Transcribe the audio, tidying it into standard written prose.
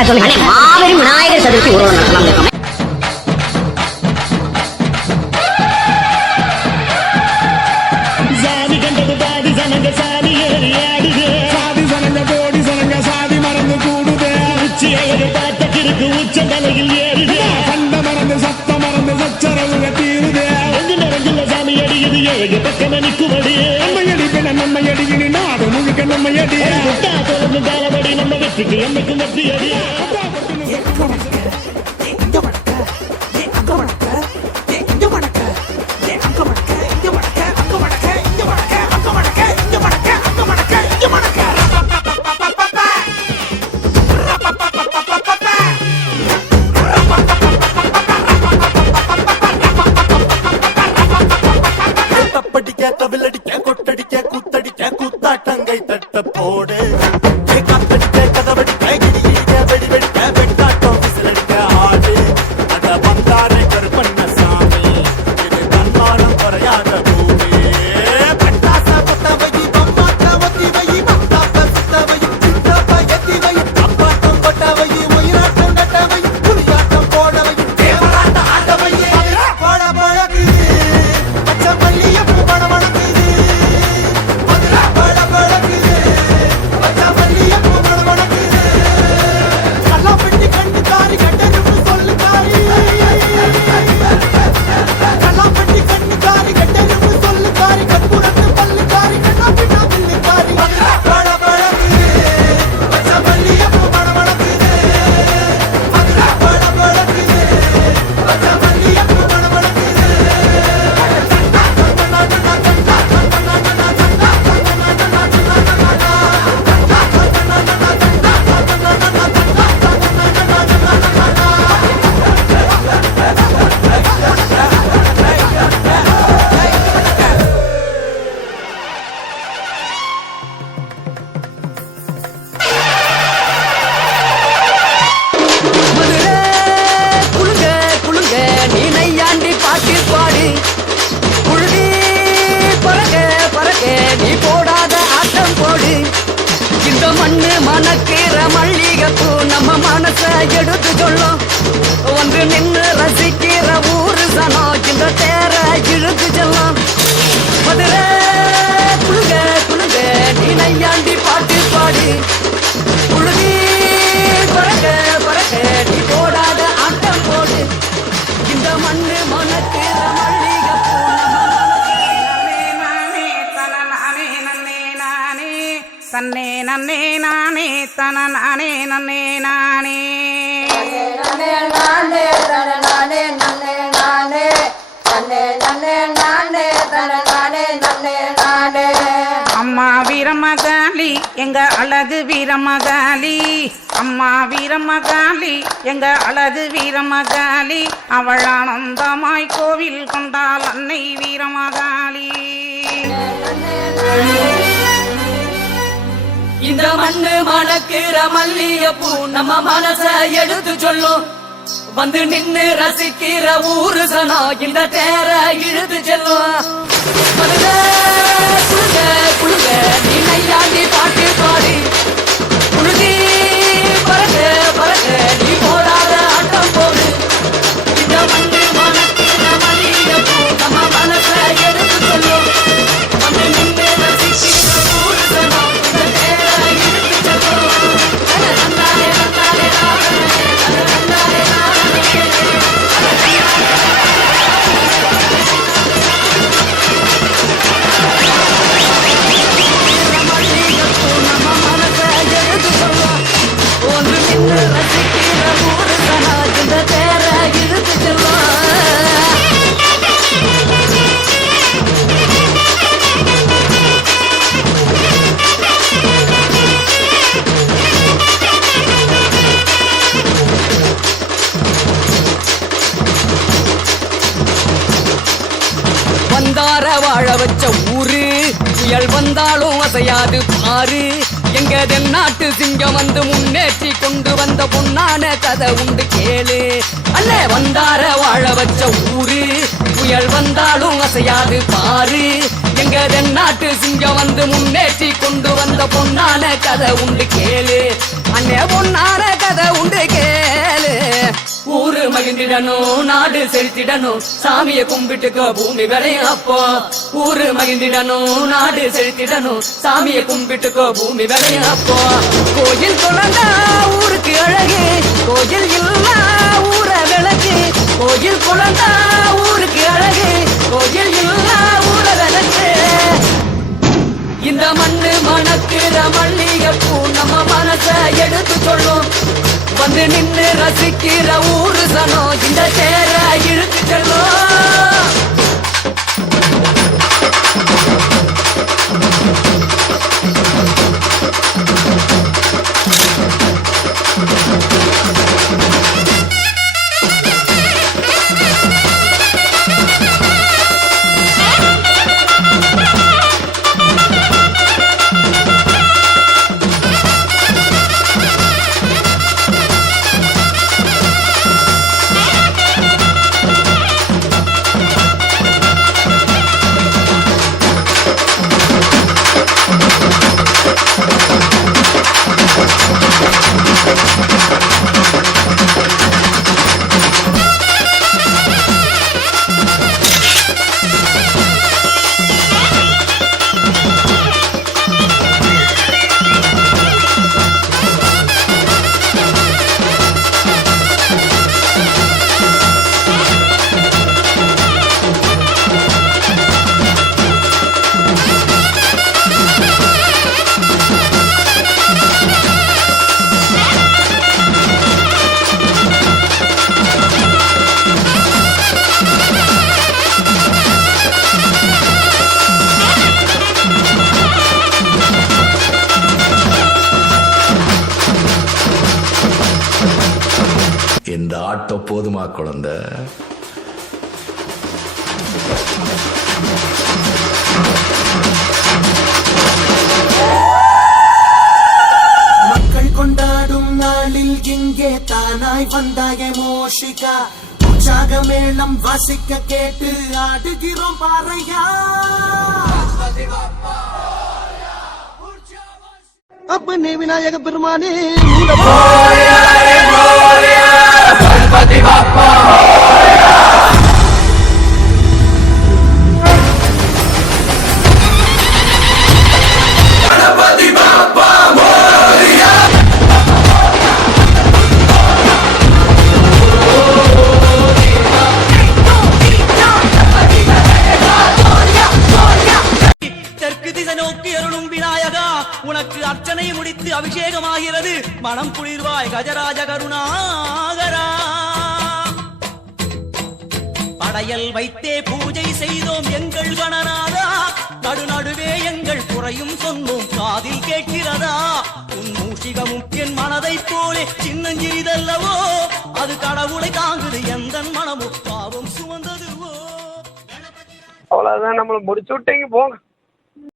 மாபெரும் விநாயகர் சதுர்த்தி ஊர்வலம் நடத்தலாம். உச்சந்தலையில் ஏறுது கண்ட மறந்து சத்த மறந்து சச்சரவுக தீருது எங்கு நிறைஞ்சுள்ள சாமி அடியுது ஏழு பக்கம் நிற்குமடி நம்மையடி பின்ன நம்மையடி இனி நாடு முழுக்க நம்மையடி தொடர்ந்து காலபடி நம்ம வெற்றிக்கு என்னைக்கும் வெற்றி அடி எடுத்து சொல்லும் ஒன்று நின்று ரசிக்கிற ஊரு சனோ இந்த தேர இழுத்து செல்லும் மதுரை குழுங்க குழுங்க நீ நையாண்டி பாட்டு பாடி குழுதி பறக்க பறக்க நீ போடாத ஆட்டம் போடு இந்த மண்ணு மனக்கிற மல்லிகைப்பூ தன்னே நன்னே நானே தன நானே நன்னே நானே நன்னே நானே தன நானே நன்னே நானே தன்னே நன்னே நானே தன நானே நன்னே நானே. அம்மா வீரமகாளி எங்க அழகு வீரமகாளி, அம்மா வீரமகாளி எங்க அழகு வீரமகாளி, அவள் ஆனந்தமாய் கோவில் கொண்டாள் அன்னை வீரமகாளி. இந்த மண்ணு மணக்கிற மல்லிகைப்பூ நம்ம மனச எடுத்து சொல்லும் வந்து நின்னு ரசிக்கிற ஊரு சனா இந்த தேர இழுத்து செல்லும் குழுங்க குழுங்க நீ நையாண்டி பாட்டு பாடி குழுதி பறக்க பறக்க நீ போடாத ஆட்டம் போடு இந்த மண்ணு மணக்கிற மல்லிகைப்பூ நம்ம மனச எடுத்து சொல்லும் வந்து நின்னு ரசிக்கிற ஊரு சனா வந்தார வாழ வச்ச ஊரு புயல் வந்தாலும் அசையாது பாரு எங்க தென்னாட்டு சிங்கம் வந்து முன்னேற்றி கொண்டு வந்த பொன்னான கதை உண்டு கேளு அல்ல வந்தார வாழ வச்ச ஊரு புயல் வந்தாலும் அசையாது பாரு எங்க தென்னாட்டு சிங்கம் வந்து முன்னேற்றி கொண்டு வந்த பொன்னான கதை உண்டு கேளு அண்ணே பொன்னான கதை உண்டு மகிழ்ந்திடணும் நாடு செலுத்திடணும் சாமியை கும்பிட்டுக்கோ பூமி விளையும் அப்போ ஊரு மகிழ்ந்திடணும் நாடு செலுத்திடணும் சாமியை கும்பிட்டுக்கோ பூமி விளையும் அப்போ கோயில் குழந்தா ஊருக்கு அழகு கோயில் இல்லா ஊர விளக்கு கோயில் குழந்தா ஊருக்கு அழகு கோயில் இல்லா ஊர விளக்கு இந்த மண்ணு மணக்கிற மல்லிகைப்பூ நம்ம மனச எடுத்து சொல்லும் வந்து நின்று ரசிக்கிற ஊரு சனம் இந்த சேர இழுத்து செல்லும் இந்த ஆட்டம் போதுமா குழந்தை? மக்கள் கொண்டாடும் நாளில் இங்கே தானாய் வந்தாய மோஷிகா உற்சாக மேளம் வாசிக்க கேட்டு ஆடுகிறோம் பாறையா அப்பனே விநாயக பெருமானே கணபதி பாப்பா கணபதி பாப்பா மோரியா தெற்கு திசை நோக்கி அருளும் விநாயகா உனக்கு அர்ச்சனை முடித்து அபிஷேகமாகிறது மனம் குளிர்வாய் கஜராஜ கருணாகரா படையல் வைத்தே பூஜை செய்தோம் எங்கள் கணநாதா நடுநடுவே எங்கள் குறையும் சொன்னோம் காதில் கேட்கிறதா உன் மூஷிகமும் என் மனதை போலே சின்னஞ்சிறிதல்லவோ அது கடவுளை தாங்குது எந்த மனமும் பாவம் சுமந்ததுவோ அவ்வளவுதான் நம்மள முடிச்சு விட்டீங்க போங்க.